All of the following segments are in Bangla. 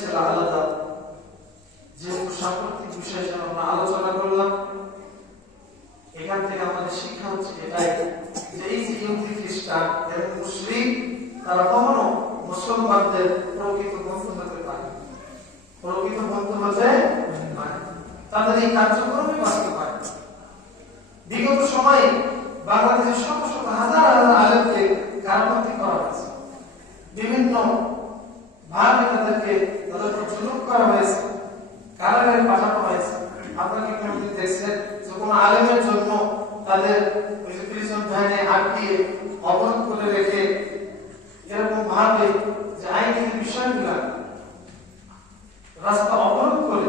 ছিল আলাদা। যেহেতু সাম্প্রতিক বিষয় আমরা আলোচনা করলাম, এখান থেকে আমাদের শিক্ষা হচ্ছে এটাই যে এই যে ইহুদি খ্রিস্টান এবং মুসলিম তারা কখনো মুসলমানদের প্রকৃত বন্ধু হতে পারে, প্রকৃত বন্ধু হতে পারে, তাদের এই কার্যক্রমে বাঁচতে পারে। বিগত সময়ে বাংলাদেশের শত শত হাজার হাজার আলেমকে কারাবন্দী করা হয়েছে, বিভিন্ন ভাবে তাদেরকে তাদের উপর জুলুম করা হয়েছে, কারাগারে পাঠানো হয়েছে। আপনারা কি কোনোদিন দেখছেন যে কোনো আলেমের জন্য তাদের ওই যে প্রিজন ভ্যানে আটকিয়ে অবরোধ করে রেখে এরকম ভাবে যে আইনি বিষয়গুলা রাস্তা অবরোধ করে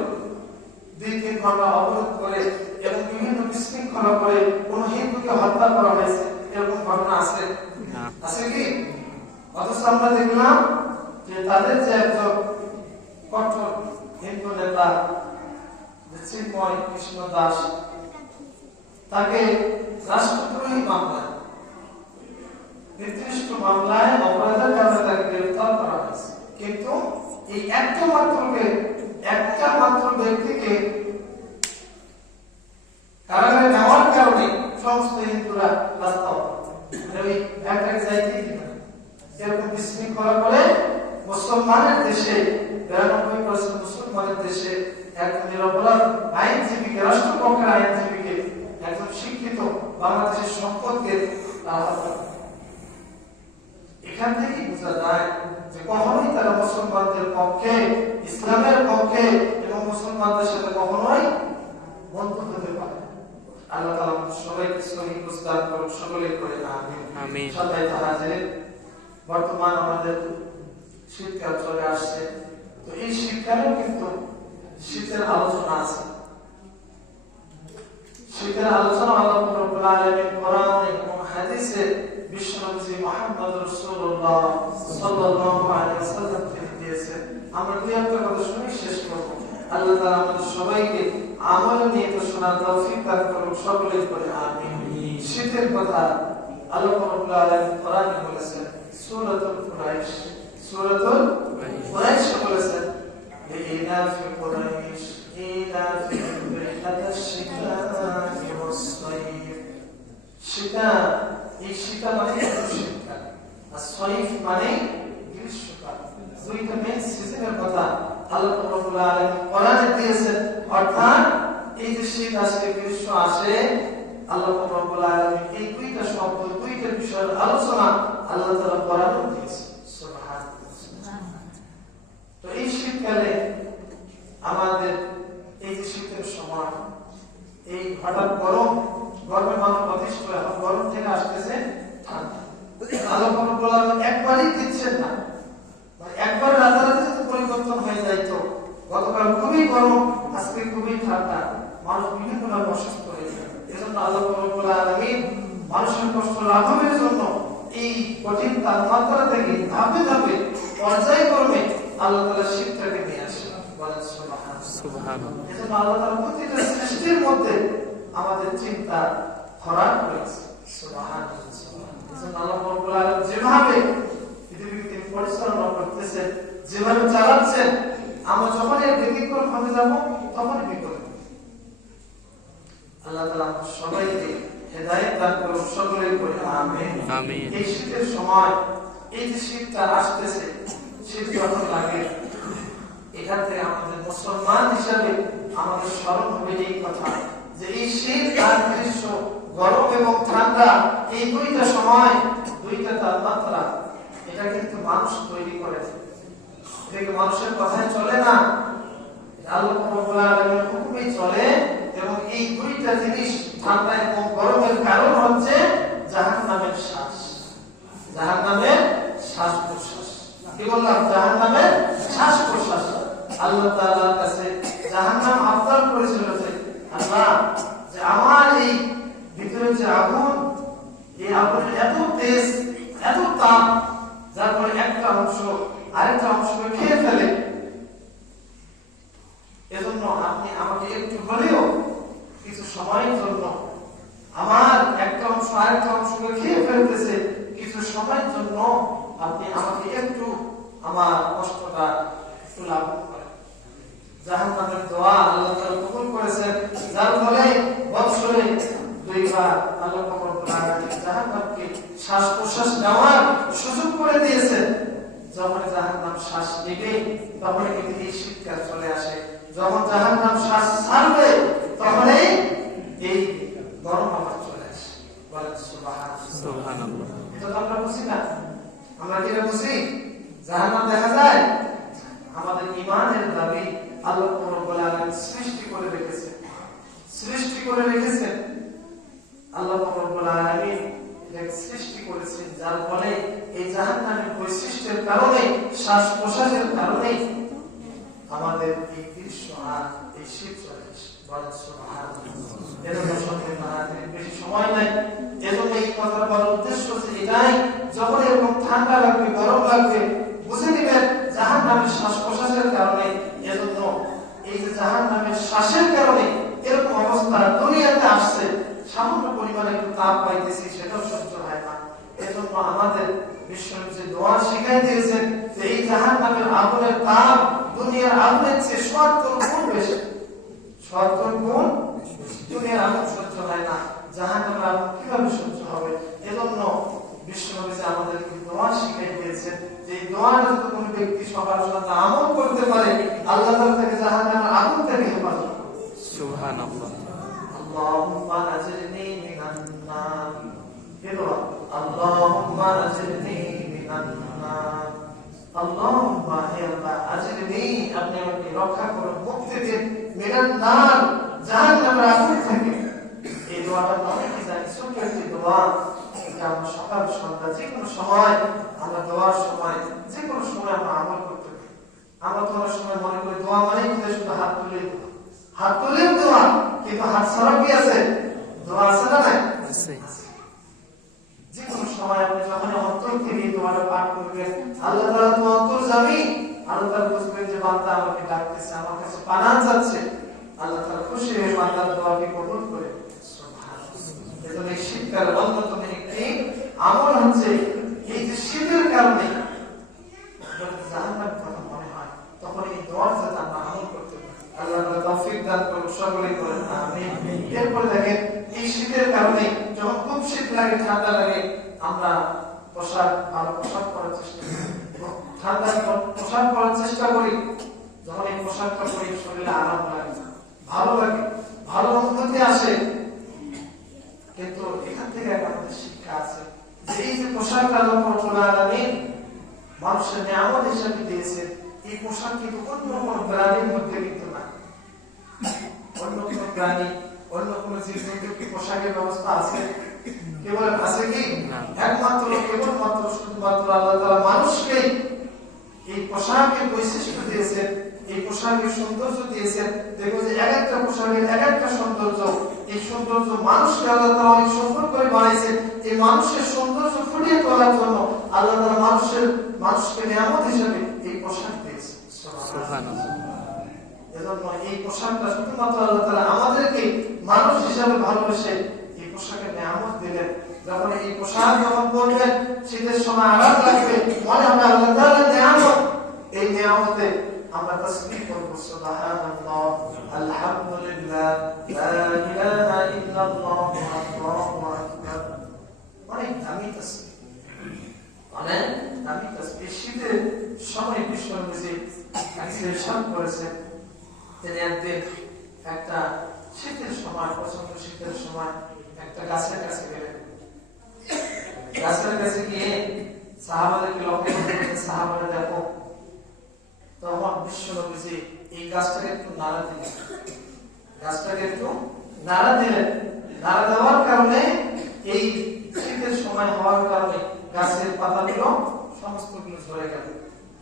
2-3 ঘন্টা অবরোধ করে এবং বিভিন্ন বিশৃঙ্খলা করে কোন হিন্দুকে হত্যা করা হয়েছে, এরকম ঘটনা আছে? আছে কি? অথচ আমরা দেখলাম যে তাদের যে একজন কঠোর হিন্দু নেতা চিন্ময় কৃষ্ণ দাস, তাকে রাষ্ট্রদ্রোহী মামলায়, নির্দিষ্ট মামলায় অপরাধের কারণে তাকে গ্রেফতার করা হয়েছে। কিন্তু এই একটা মাত্র ব্যক্তিকে কারাগারে নেওয়ার কারণে সমস্ত হিন্দুরা রাস্তা ওই একটাকে যাইতেই দিবে না। এরকম বিশৃঙ্খলা করে মুসলমানের দেশে 92% মুসলমানের দেশে একজন নিরপরাধ আইনজীবীকে, রাষ্ট্রপক্ষের আইনজীবীকে, একজন শিক্ষিত বাংলাদেশের সম্পদকে এখান থেকেই বোঝা যায় যে কখনোই তারা মুসলমানদের পক্ষে, ইসলামের পক্ষে এবং মুসলমানদের সাথে কখনোই বন্ধু হতে পারে। আল্লাহ তাআলা সবাইকে সহিহ বুঝদার করুন, সকলেই করে আমিন। সবাই হাজির। বর্তমান আমাদের শীতকাল চলে আসছে, তো এই শীতকালেও কিন্তু শীতের আলোচনা আছে। শীতের আলোচনা আল্লাহ রাব্বুল আলামিন কোরআন এবং হাদিসে বিশ্বনবী মুহাম্মদ রাসূলুল্লাহ সাল্লাল্লাহু আলাইহি ওয়াসাল্লাম থেকে দিয়েছেন। আমরা দুই একটা কথা শুনে শেষ করব। আল্লাহ তাআলা আমাদের সবাইকে আমল নিয়ে শোনার তৌফিক দান করুন, সকলেই করে আমিন। শীতের কথা আল্লাহ রাব্বুল আলামিন কোরআনে বলেছেন, সূরাতুল কুরাইশ, সূরাতুল কুরাইশ বলেছেন, ইলাফি কুরাইশ ইলাফি রিহলাতাশ শিতা'i ওয়াস-সাইফ। শীতা, এই শীতা মানে শীতকাল, আর সাইফ মানে গ্রীষ্মকাল। দুইটা মেইন সিজনের কথা আল্লাহ রাব্বুল আলামিন কোরআনে দিয়েছেন। অর্থাৎ এই যে শীত আসে, গ্রীষ্ম আসে, আল্লাহ রাব্বুল আলামিন এই দুইটা শব্দ, দুইটা বিষয়ের আলোচনা আল্লাহ তাআলা কোরআনে দিয়েছেন। সুবহানাল্লাহ। তো এই শীতকালে আমাদের এই যে শীতের সময়, এই হঠাৎ গরমে মানুষ অতিষ্ঠ, এখন গরম থেকে আসতেছে ঠান্ডা। আল্লাহ রাব্বুল আলামিন একবারই দিচ্ছেন না, একবার রাতারাতি যদি পরিবর্তন হয়ে যায়, তো গতকাল খুবই গরম, আজকে খুবই ঠান্ডা, মানুষ বিভিন্নভাবে অসুস্থ হয়ে যায়। এজন্য আল্লাহ রাব্বুল আলামিন মানুষের কষ্ট লাঘবের জন্য এই কঠিন তাপমাত্রা থেকে ধাপে ধাপে পর্যায়ক্রমে আল্লাহ তাআলা শীতটাকে নিয়ে আসেন। বলেন সুবহানাল্লাহ। এজন্য আল্লাহ তাআলা প্রতিটা সৃষ্টির মধ্যে আমাদের চিন্তা খোরাক রয়েছে। সুবহানাল্লাহ। এজন্য আল্লাহ রাব্বুল আলামিন যেভাবে পৃথিবীকে তিনি পরিচালনা করতেছেন, যেভাবে চালাচ্ছেন, আমরা যখন এর ব্যতিক্রম হয়ে যাব তখনই বিপদ। আল্লাহ তাআলা সবাইকে হেদায়েত দান করুন, সকলেই পড়ি আমিন। এই শীতের সময়, এই যে শীতটা আসতেছে, শীত যখন লাগে, এখান থেকে আমাদের মুসলমান হিসাবে আমাদের স্মরণ হবে এই কথা যে এই শীত আর গ্রীষ্ম, গরম এবং ঠান্ডা, এই দুইটা সময়, দুইটা তাপমাত্রা, এটা কিন্তু মানুষ তৈরি করেছে। এটা মানুষের কথায় চলে না, আল্লাহ রাব্বুল আলামিনের হুকুমেই চলে। এবং এই দুইটা জিনিস, ঠান্ডা এবং গরমের কারণ হচ্ছে জাহান্নামের শ্বাস, জাহান্নামের শ্বাস প্রশ্বাস। কি বললাম? জাহান্নামের শ্বাস প্রশ্বাস। আল্লাহ তাআলার কাছে জাহান্নাম আবদার করেছিল যে আল্লাহ, যে আমার এই ভিতরে যে আগুন, এই আগুনের এত তেজ, এত তাপ, যার ফলে একটা অংশ আরেকটা অংশকে খেয়ে ফেলে, এজন্য আপনি আমাকে একটু হলেও কিছু সময়ের জন্য, আমার একটা অংশ আরেকটা অংশকে খেয়ে ফেলতেছে, কিছু সময়ের জন্য আপনি আমাকে একটু আমার কষ্টটা একটু লাঘব লাভ করে। জাহান্নামের দোয়া আল্লাহ তাআলা কবুল করেছেন, যার ফলে বছরে 2 বার আল্লাহ পাক রব্বুল আলামিন জাহান্নামকে শ্বাস প্রশ্বাস নেওয়ার সুযোগ করে দিয়েছেন। যখন জাহান্নাম শ্বাস নেবে তখন কিন্তু এই শীতকাল চলে আসে, যখন জাহান্নাম শ্বাস ছাড়বে তখন এই গরম আবার চলে আসে। বলেন সুবহানাল্লাহ। এটা তো আমরা বুঝি না, আমরা কি এটা বুঝি? জাহান্নাম দেখা যায়, আমাদের ঈমানের দাবি আল্লাহ রব্বুল আলামিন সৃষ্টি করে রেখেছেন, সৃষ্টি করে রেখেছেন। আল্লাহ রব্বুল আলামিন এটাকে সৃষ্টি করেছেন, যার ফলে এই জাহান্নামের বৈশিষ্ট্যের কারণে, শ্বাস প্রশ্বাসের কারণে আমাদের এই গ্রীষ্ম আর এই শীত চলে আসে। বলেন সুবহানাল্লাহ। এজন্য সত্যি মাহাতির বেশি সময় নাই, এজন্য এই কথা বলার উদ্দেশ্য হচ্ছে এটাই, যখন এরকম ঠান্ডা লাগবে, গরম লাগবে, বুঝে নেবেন জাহান্নামের শ্বাস প্রশ্বাসের কারণে। এজন্য এই যে জাহান্নামের শ্বাসের কারণে এরকম অবস্থা দুনিয়াতে আসছে, সামান্য পরিমাণে একটু তাপ পাইতেছি, সেটাও সহ্য হয় না। এজন্য আমাদের বিশ্বনবী যে দোয়া শিখাই দিয়েছেন যে এই জাহান্নামের আগুনের তাপ দুনিয়ার আগুনের চেয়ে ৭০ গুণ বেশি, ৭০ গুণ। দুনিয়ার আগুন সহ্য হয় না, জাহান্নামের আগুন কিভাবে সহ্য হবে? এজন্য বিশ্বনবী যে আমাদেরকে দোয়া শিখাই দিয়েছেন, যে এই দোয়াটা যদি কোনো ব্যক্তি সকাল সন্ধ্যা আমল করতে পারে, আল্লাহ তাআলা তাকে জাহান্নামের আগুন থেকে হেফাজত করবে। সুবহানাল্লাহ। আল্লাহুম্মা আজরনি মিনান নার। আল্লাহুম্মা আজরনি মিনান নার। আল্লাহুম্মা হে আল্লাহ আজরনি, আপনি আমাকে রক্ষা করুন, মুক্তি দিন, মিনান নার, জাহান্নামের আগুন থেকে। এই দোয়াটা অনেক কি জানি, ছোট্ট একটি দোয়া। এটা আমরা সকাল সন্ধ্যা যে কোনো সময়, আমরা দোয়ার সময় যে কোনো সময় আমরা আমল করতে পারি। আমরা তো অনেক সময় মনে করি দোয়া মানেই শুধু হাত তুলে দোয়া, হাত তুলেও দোয়া, কিন্তু হাত ছাড়া কি আছে? দোয়া আছে না নাই? যে কোনো সময় আপনি যখন অন্তর থেকে দোয়াটা পাঠ করবেন, আল্লাহ তাআলা তো অন্তর্যামী, আল্লাহ তাআলা বুঝবেন যে বান্দা আমাকে ডাকতেছে, আমার কাছে পানা যাচ্ছে, আল্লাহ তাআলা খুশি হয়ে বান্দার দোয়াকে কবুল করে। সুবহানাল্লাহ। এজন্য এই শীতকাল অন্যতম একটি আমল হচ্ছে এই যে শীতের কারণে যখন জাহান্নামের কথা মনে হয়, তখন এই দোয়ার সাথে আমরা আমল করতে পারি। আল্লাহ তাআলা তৌফিক দান করুন, সকলে বলেন আমিন। এরপর দেখেন এই শীতের কারণে যখন খুব শীত লাগে, ঠান্ডা লাগে, আমরা ভালো পোশাক পরার চেষ্টা করি, ঠান্ডা পোশাক পরার চেষ্টা করি। যখন এই পোশাকটা পরি শরীরে আরাম লাগে, ভালো লাগে, ভালো অনুভূতি আসে। কিন্তু এখান থেকে আমাদের শিক্ষা আছে যে এই যে পোশাকটা আল্লাহ রব্বুল আলামিন মানুষের নিয়ামত হিসেবে দিয়েছেন, এই পোশাক কিন্তু অন্য কোনো প্রাণীর মধ্যে কিন্তু না। অন্য কোনো প্রাণী, অন্য কোনো জীবজন্তুর কি পোশাকের ব্যবস্থা আছে? কেবল আছে কি? একমাত্র কেবলমাত্র শুধুমাত্র আল্লাহ তাআলা মানুষকে এই পোশাকের বৈশিষ্ট্য দিয়েছেন, এই পোশাকের সৌন্দর্য দিয়েছেন। দেখো যে এক একটা পোশাকের এক একটা সৌন্দর্য, এই সৌন্দর্য মানুষকে আল্লাহ তাআলা অনেক সুন্দর করে বানাইছেন। এই মানুষের সৌন্দর্য ফুটিয়ে তোলার জন্য আল্লাহ তাআলা মানুষকে নিয়ামত হিসেবে এই পোশাক দিয়েছেন। সুবহানাল্লাহ। এজন্য এই পোশাকটা শুধুমাত্র আল্লাহ তাআলা আমাদেরকে মানুষ হিসেবে ভালোবেসে এই পোশাকের নিয়ামত দিলেন। যখন এই পোশাক যখন পরবেন, শীতের সময় আরাম লাগবে, মনে হবে আল্লাহ তাআলার নিয়ামত। এই নিয়ামতে আমরা তাসবিহ করব, সুবহানাল্লাহ, আলহামদুলিল্লাহ, লা ইলাহা ইল্লাল্লাহ, আল্লাহু আকবার। অনেক দামি তাসবিহ, অনেক দামি তাসবিহ। শীতের সময় বিশ্বনবী ইরশাদ করেছেন, তিনি একদিন একটা শীতের সময়, প্রচন্ড শীতের সময় একটা গাছের কাছে গেলেন। গাছের কাছে গিয়ে সাহাবাদেরকে লক্ষ্য করে, সাহাবারা দেখো, তখন বিশ্বনবী এই গাছটাকে একটু নাড়া দিলেন, গাছটাকে একটু নাড়া দিলেন। নাড়া দেওয়ার কারণে এই শীতের সময় হওয়ার কারণে গাছের পাতাগুলো সমস্তগুলো ঝরে গেল,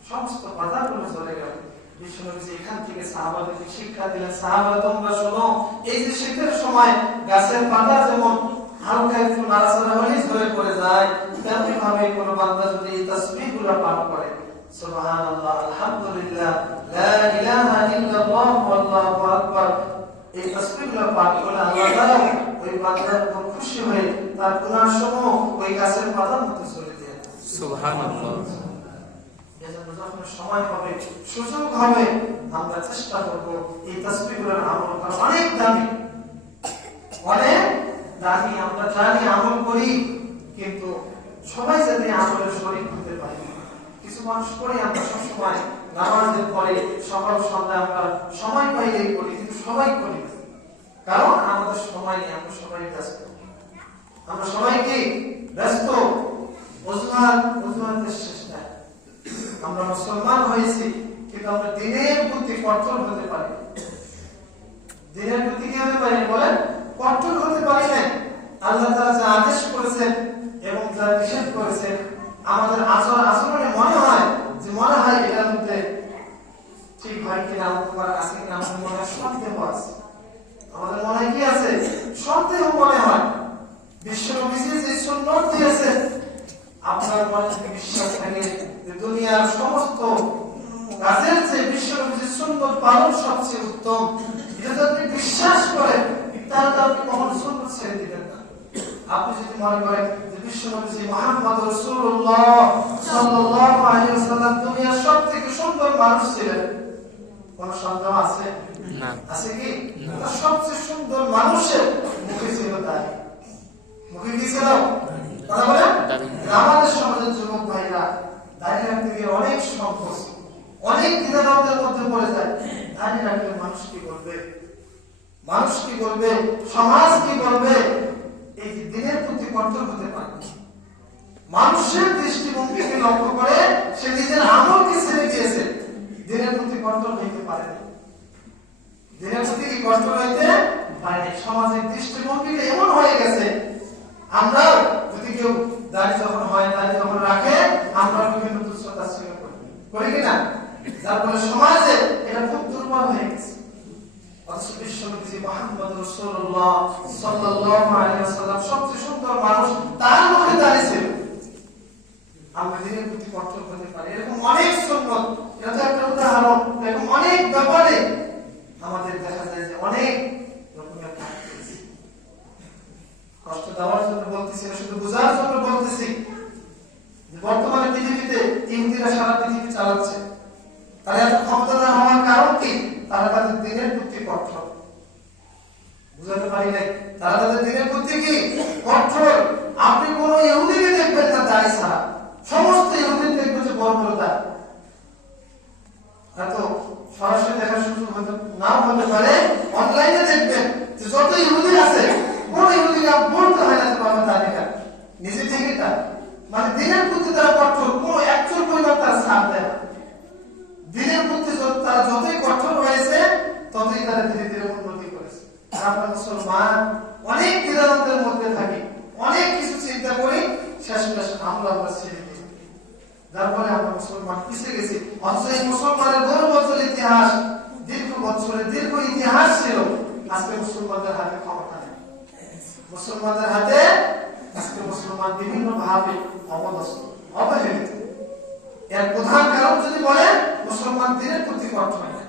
সমস্ত পাতাগুলো ঝরে গেল। বিশ্বনবী এখান থেকে সাহাবাদেরকে শিক্ষা দিলেন, সাহাবারা তোমরা শোনো, এই যে শীতের সময় গাছের পাতা যেমন হালকা একটু নাড়াচাড়া হলেই ঝরে পড়ে যায়, তেমনি ভাবে কোন বান্দা যদি এই তাসবিহগুলো পাঠ করে, সুবহানাল্লাহ, আলহামদুলিল্লাহ, লা ইলাহা ইল্লাল্লাহ, আল্লাহু আকবার, এই তাসবিহগুলো পাঠ করলে আল্লাহ তাআলা ওই বান্দার উপর খুশি হয়ে তার গুনাহসমূহ ওই গাছের পাতার মতো চলে যায়। সুবহানাল্লাহ। এজন্য যখন সময় হবে, সুযোগ হবে, আমরা চেষ্টা করব এই তাসবিহগুলোর আমল করা। অনেক দামি, অনেক দামি। আমরা জানি আমল করি, কিন্তু সবাই যাতে আমলের শরীক হতে পারে। কিছু মানুষ করি আমরা সবসময় নামাজের পরে সকাল সন্ধ্যা আমরা সময় পাইলেই করি, কিন্তু সবাই করি না। কারণ আমাদের সময় নেই, আমরা সবাই ব্যস্ত। আমরা সবাই কি ব্যস্ত? অজুহাতের শেষ নাই। আমরা মুসলমান হয়েছি, কিন্তু আমরা দিনের প্রতি কঠোর হতে পারি। দিনের প্রতি কি হতে পারি বলেন? কঠোর হতে পারি না। আল্লাহ তাআলা যা আদেশ করেছেন এবং যা নিষেধ করেছেন, আমাদের আচরণে মনে হয় এটার মধ্যে ঠিক হয় কিনা, উপকার আছে কিনা, আমাদের মনে হয় সন্দেহ আছে। আমাদের মনে হয় কি আছে? সন্দেহ মনে হয়। বিশ্বনবী যে সুন্নাত দিয়েছেন, আপনার মনে যদি বিশ্বাস থাকে যে দুনিয়ার সমস্ত কাজের চেয়ে বিশ্বনবী সুন্নাত পালন সবচেয়ে উত্তম, এটা যদি আপনি বিশ্বাস করেন, তাহলে আপনি কখনো সুন্নাত ছেড়ে দিবেন না। আপনি যদি মনে করেন যে বিশ্বনবী মুহাম্মদ রাসূলুল্লাহ সাল্লাল্লাহু আলাইহি ওয়াসাল্লাম দুনিয়ার সবথেকে সুন্দর মানুষ ছিলেন, কোন সন্দেহ আছে? না। আছে কি? না। সবচেয়ে সুন্দর মানুষের মুখে ছিল দাড়ি। মুখে কি ছিল? কথা বলেন। আমাদের সমাজের যুবক ভাইরা দাড়ি রাখতে গিয়ে অনেক সংকোচ, অনেক দ্বিধাদ্বন্দ্বের মধ্যে পড়ে যায়। দাড়ি রাখলে মানুষ কি বলবে, মানুষ কি বলবে, সমাজ কি বলবে? এই যে দিনের প্রতি কঠোর হতে পারে, মানুষের দৃষ্টিভঙ্গিকে লক্ষ্য করে সে নিজের আমলকে ছেড়ে দিয়েছে, দিনের প্রতি কঠোর হইতে পারে না। দিনের প্রতি কি কঠোর হইতে পারে না। সমাজের দৃষ্টিভঙ্গিটা এমন হয়ে গেছে, আমরা যদি কেউ দাড়ি যখন হয়, দাড়ি যখন রাখে, আমরা বিভিন্ন তুচ্ছতা স্বীকার করি কিনা? যার ফলে সমাজে এটা খুব দুর্বল হয়ে গেছে। অথচ বিশ্বনবী মুহাম্মদ রাসূলুল্লাহ সাল্লাল্লাহু আলাইহি ওয়াসাল্লাম সবচেয়ে সুন্দর মানুষ, তার মুখে দাড়ি ছিল। আমরা দিনের প্রতি কঠোর হতে পারি। এরকম অনেক সুন্নাত, এটা তো একটা উদাহরণ। এরকম অনেক ব্যাপারে আমাদের দেখা যায় যে অনেক রকমের কষ্ট দেওয়ার জন্য বলতেছি না, শুধু বোঝার জন্য বলতেছি যে বর্তমানে পৃথিবীতে ইহুদিরা সারা পৃথিবী চালাচ্ছে। তারা এত ক্ষমতাধর হওয়ার কারণ কি? তারা তাদের দিনের প্রতি কঠোর। বুঝাতে পারি নাই? তারা তাদের দিনের প্রতি কি কঠোর। আপনি কোন ইহুদিকে দেখবেন না দাড়ি ছাড়া, সমস্ত ইহুদি দেখবেন যে বড় বড় দাড়ি। হয়তো সরাসরি দেখার সুযোগ নাও হতে পারে, অনলাইনে দেখবেন যে যত ইহুদি আছে, কোন ইহুদিকে বলতে হয় না যে বাবা দাড়ি কাট, নিজে থেকে কাট। মানে দিনের প্রতি তারা কঠোর, কোন একচুল পরিমাণ তারা ছাড় দেয় না। দিনের প্রতি তারা যতই কঠোর হয়েছে, ততই তারা ধীরে ধীরে উন্নতি করেছে। আমরা মুসলমান অনেক দ্বিধাদ্বন্দ্বের মধ্যে থাকি, অনেক কিছু চিন্তা করি, শেষমেশ আমরা ছেড়ে দিই। যার ফলে আমরা মুসলমান পিছিয়ে গেছি। অথচ এই মুসলমানের গৌরবোজ্জ্বল ইতিহাস, দীর্ঘ বছরের দীর্ঘ ইতিহাস ছিল। আজকে মুসলমানদের হাতে ক্ষমতা নেই। মুসলমানদের হাতে আজকে মুসলমান বিভিন্ন ভাবে অপদস্থ, অবহেলিত। এর প্রধান কারণ যদি বলেন, মুসলমান দিনের প্রতি কঠোর নেই,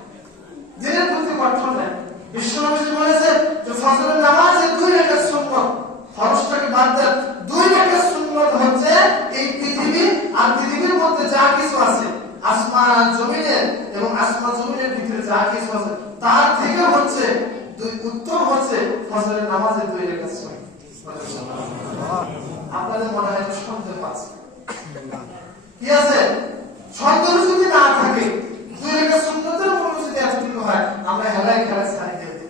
দিনের প্রতি কঠোর নেই। বিশ্বনবী বলেছেন যে ফজরের নামাজে 2 রাকাত সুন্নাত, ফরজটাকে বাদ দেন, 2 রাকাত সুন্নাত হচ্ছে এই পৃথিবী আর পৃথিবীর মধ্যে যা কিছু আছে, আসমান জমিনের এবং আসমান জমিনের ভিতরে যা কিছু আছে, তার থেকে হচ্ছে উত্তম হচ্ছে ফজরের নামাজে 2 রাকাত সুন্নাত। আপনাদের মনে হয় সন্দেহ আছে কি আছে? সন্দেহ যদি না থাকে, 2 রাকাত সুন্নাতের মূল্য যদি এতটুকু হয়, আমরা হেলায় খেলায় ছাড়ি দিয়ে দিই,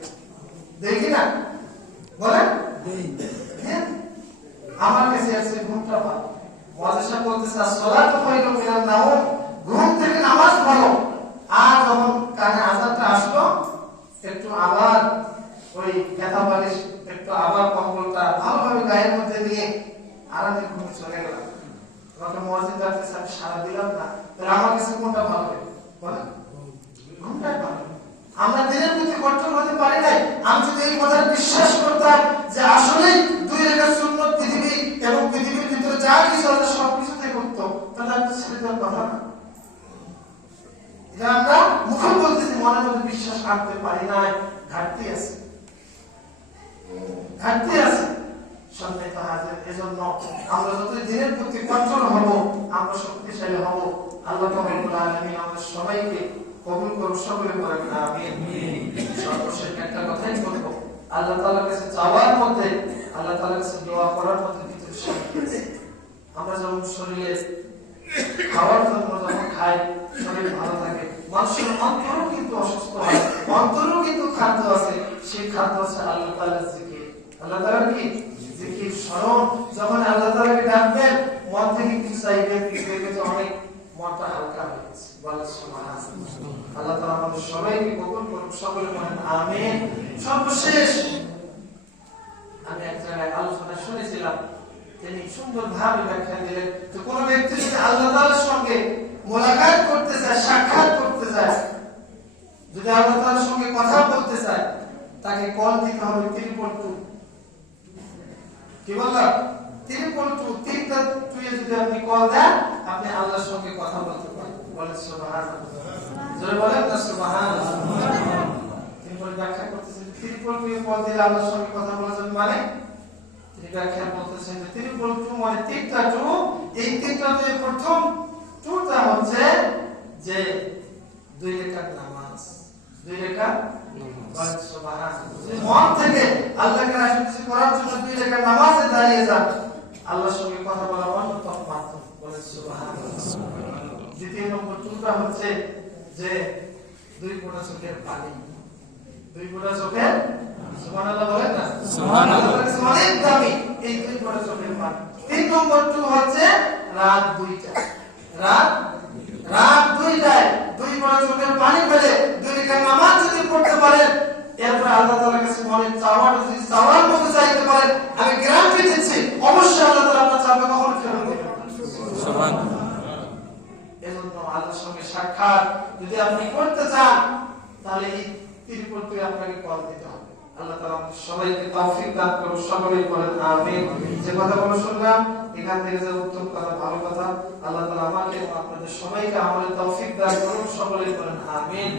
দেখি না? বলেন আমার কাছে আছে ঘুমটা ভালো। মুয়াজ্জিন বলতেছে সালাতু খায়রুম মিনান নাওম, ঘুম থেকে নামাজ ভালো। আর যখন কানে আযানটা আসলো, একটু আবার ওই ব্যথা বালিশ, একটু আবার কম্বলটা ভালোভাবে গায়ের মধ্যে নিয়ে আরামে ঘুমিয়ে চলে গেলাম। তখন মুয়াজ্জিন ডাকতেছে, আমি সারা দিলাম না, তাহলে আমার কাছে কোনটা ভালো হবে? বলেন ঘুমটাই ভালো। আমরা দিনের প্রতি কঠোর হতে পারি নাই। আমি যদি এই কথা বিশ্বাস করতাম যে আসলে 2 রাকাত সুন্নাত পৃথিবী এবং পৃথিবীর ভিতরে যা কিছু আছে সবকিছুতে করতো, তাহলে আমি ছেড়ে দেওয়ার কথা না। এটা আমরা মুখে বলতেছি, মনের মধ্যে বিশ্বাস আনতে পারি নাই। ঘাটতি আছে, ঘাটতি আছে। সম্মানিত হাজির, এজন্য আমরা যতই দিনের প্রতি কঠোর হব, আমরা শক্তিশালী হব। আল্লাহ রাব্বুল আলামিন আমাদের সবাইকে কবুল করুন, সকলে বলেন আমিন। সর্বশেষ একটা কথাই বলবো, আল্লাহ তাআলার কাছে চাওয়ার মধ্যে, আল্লাহ তাআলার কাছে দোয়া করার মধ্যে কিছু শান্তি আছে। আমরা যেমন শরীরে খাওয়ার জন্য যখন খাই, শরীর ভালো থাকে, মানুষের অন্তরও কিন্তু অসুস্থ হয়, অন্তরও কিন্তু খাদ্য আছে। সেই খাদ্য হচ্ছে আল্লাহ তাআলার জিকির। আল্লাহ তাআলার কি জিকির, স্মরণ। যখন আল্লাহ তাআলাকে ডাকবেন, মন থেকে কিছু চাইবেন, কিছু অনেক মনটা হালকা হয়ে গেছে। বলেন সুবহানাল্লাহ। আল্লাহ তাআলা আমাদের সবাইকে কবুল করুন, সকলে বলেন আমিন। সর্বশেষ আমি এক জায়গায় আলোচনা শুনেছিলাম, তিনি সুন্দরভাবে ব্যাখ্যা দিলেন যে কোন ব্যক্তি যদি আল্লাহ তাআলার সঙ্গে মোলাকাত করতে চায়, সাক্ষাৎ করতে চায়, যদি আল্লাহ তাআলার সঙ্গে কথা বলতে চায়, তাকে কল দিতে হবে 3.2। কি বললাম? 3.2, তিনটা টুয়ে যদি আপনি কল দেন, আপনি আল্লাহর সঙ্গে কথা বলতে পারেন। বলেন সুবহানাল্লাহ। জোরে বলেন না সুবহানাল্লাহ। তিনি বলে ব্যাখ্যা করতেছেন 3.2 কল দিলে আল্লাহর সঙ্গে কথা বলা যাবে, মানে তিনি ব্যাখ্যা করতেছেন 3.2 মানে তিনটা টু। এই তিনটা টু, প্রথম টুটা হচ্ছে যে 2 রাকাত নামাজ, 2 রাকাত নামাজ। সুবহানাল্লাহ। মন থেকে আল্লাহকে রাজি করার জন্য 2 রাকাত নামাজে দাঁড়িয়ে যান, আল্লাহর সঙ্গে কথা বলার অন্যতম মাধ্যম। বলেন সুবহানাল্লাহ। দ্বিতীয় নম্বর টুটা হচ্ছে যে 2 ফোঁটা চোখের পানি, 2 ফোঁটা চোখের, সুবহানাল্লাহ বলেন না সুবহানাল্লাহ, অনেক দামি এই 2 ফোঁটা চোখের পানি। 3 নম্বর টু হচ্ছে রাত 2টা, রাত 2টায় 2 ফোঁটা চোখের পানি ফেলে 2 রাকাত নামাজ যদি পড়তে পারেন, এরপর আল্লাহ তাআলার কাছে মনে চাওয়ার মতো চাইতে পারেন, আমি গ্যারান্টি দিচ্ছি অবশ্যই আল্লাহ তাআলা আপনার চাওয়া কখনো ফেরত দিবেন না। সুবহানাল্লাহ। এজন্য আল্লাহর সঙ্গে সাক্ষাৎ যদি আপনি করতে চান, তাহলে এই 3.2 আপনাকে কল দিতে হবে। আল্লাহ তাআলা আমাদের সবাইকে তৌফিক দান করুন, সকলেই বলেন আমিন। যে কথাগুলো শুনলাম, এখান থেকে যে উত্তম কথা, ভালো কথা, আল্লাহ তাআলা আমাকে এবং আপনাদের সবাইকে আমলের তৌফিক দান করুন, সকলেই বলেন আমিন।